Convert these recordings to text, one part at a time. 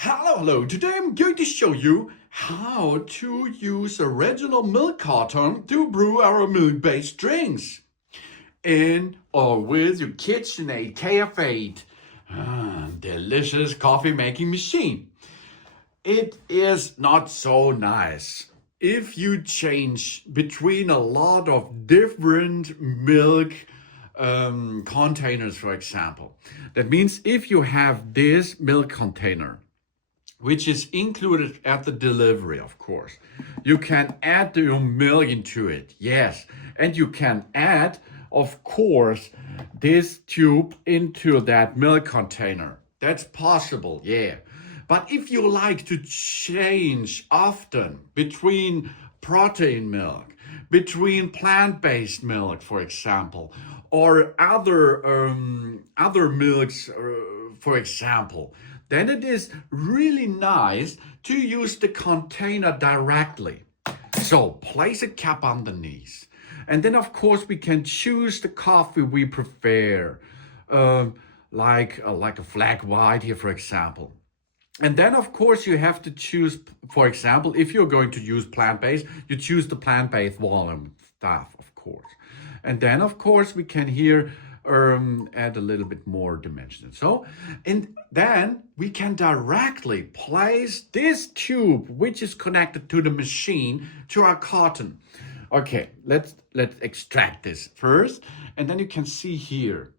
Hello. Today I'm going to show you how to use original milk carton to brew our milk-based drinks in or with your KitchenAid KF8 delicious coffee making machine. It is not so nice if you change between a lot of different milk containers, for example. That means if you have this milk container, which is included at the delivery, of course. You can add your milk into it, yes. And you can add, of course, this tube into that milk container. That's possible, yeah. But if you like to change often between protein milk, between plant-based milk, for example, or other milks, for example, then it is really nice to use the container directly. So place a cap underneath. And then of course we can choose the coffee we prefer, like a flat white here, for example. And then of course you have to choose, for example, if you're going to use plant-based, you choose the plant-based volume stuff, of course. And then of course we can here add a little bit more dimension. So, and then we can directly place this tube, which is connected to the machine, to our carton. Okay, let's extract this first, and then you can see here.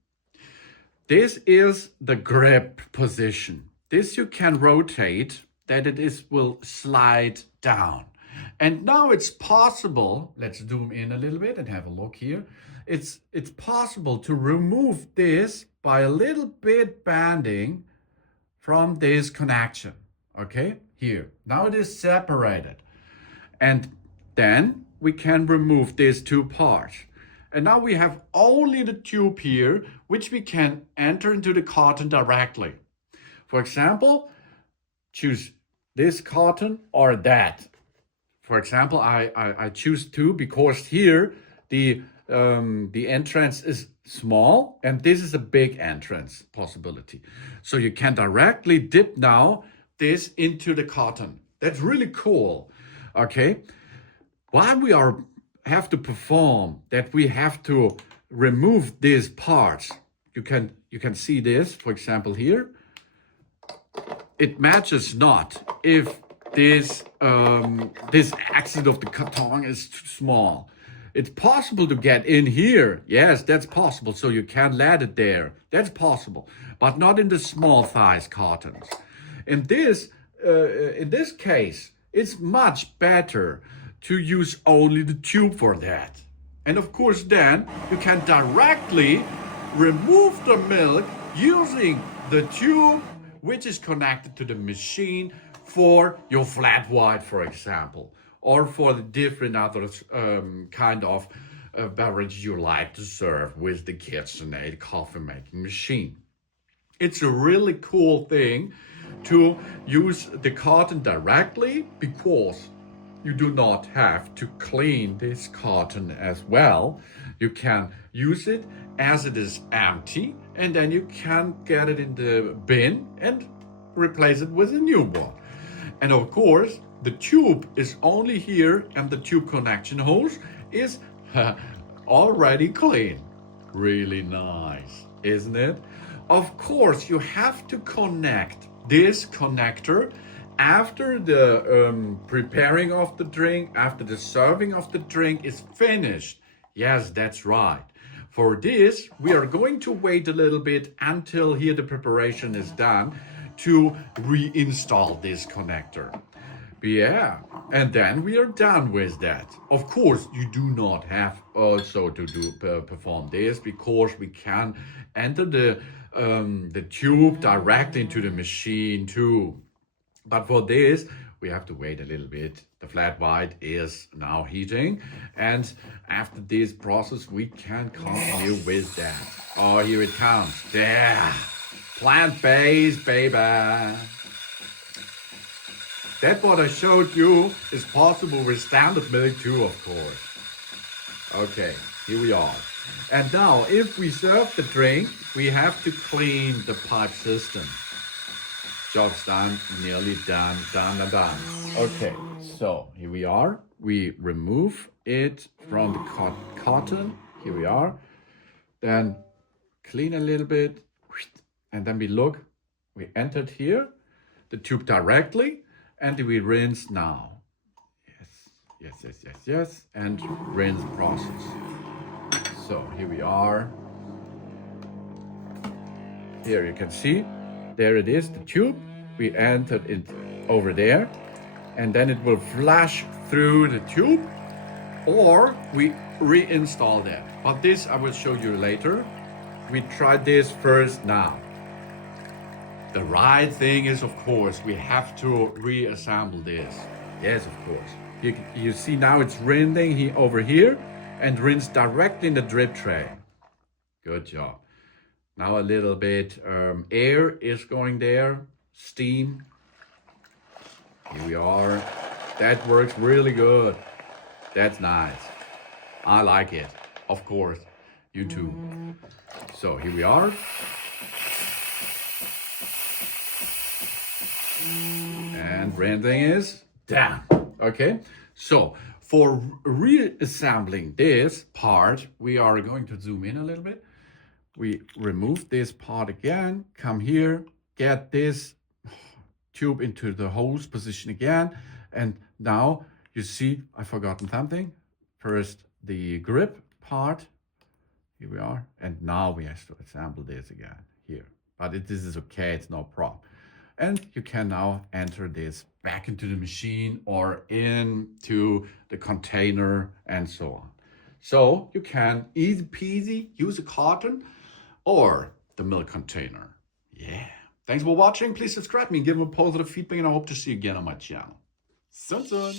This is the grip position. This you can rotate that will slide down. And now it's possible, let's zoom in a little bit and have a look here. It's possible to remove this by a little bit bending from this connection. Okay, here. Now it is separated. And then we can remove these two parts. And now we have only the tube here, which we can enter into the carton directly. For example, choose this carton or that. For example, I choose two because here the entrance is small and this is a big entrance possibility. So you can directly dip now this into the carton. That's really cool. Okay. While we have to perform that, we have to remove these parts. You can see this, for example, here. It matches not if this exit of the carton is too small. It's possible to get in here. Yes, that's possible. So you can let it there. That's possible, but not in the small size cartons. In this case, it's much better to use only the tube for that. And of course, then you can directly remove the milk using the tube, which is connected to the machine for your flat white, for example, or for the different other kind of beverage you like to serve with the KitchenAid coffee making machine. It's a really cool thing to use the carton directly because you do not have to clean this carton as well. You can use it as it is empty, and then you can get it in the bin and replace it with a new one. And of course, the tube is only here and the tube connection hose is already clean. Really nice, isn't it? Of course, you have to connect this connector after the preparing of the drink, after the serving of the drink is finished. Yes, that's right. For this, we are going to wait a little bit until here the preparation is done to reinstall this connector. Yeah, and then we are done with that. Of course, you do not have also to perform this because we can enter the tube direct into the machine too. But for this, we have to wait a little bit. The flat white is now heating. And after this process, we can continue with that. Oh, here it comes. There. Plant-based, baby. That what I showed you is possible with standard milk too, of course. Okay, here we are. And now, if we serve the drink, we have to clean the pipe system. Job's done, nearly done, done. Okay, so here we are. We remove it from the carton. Here we are. Then clean a little bit. And then we look. We entered here, the tube directly, and we rinse now. Yes. And rinse process. So here we are. Here you can see, there it is, the tube. We entered it over there, and then it will flash through the tube, or we reinstall that. But this I will show you later. We tried this first now. The right thing is, of course, we have to reassemble this. Yes, of course. You see now it's rinsing over here and rinse directly in the drip tray. Good job. Now a little bit air is going there, steam. Here we are. That works really good. That's nice. I like it. Of course, you too. So here we are. And rinsing is done. Okay, so for reassembling this part, we are going to zoom in a little bit. We remove this part again, come here, get this tube into the hose position again. And now you see, I've forgotten something. First, the grip part. Here we are. And now we have to assemble this again here. But this is okay, it's no problem. And you can now enter this back into the machine or into the container and so on. So you can easy peasy use a carton or the milk container. Yeah. Thanks for watching. Please subscribe me and give me positive feedback, and I hope to see you again on my channel. Soon.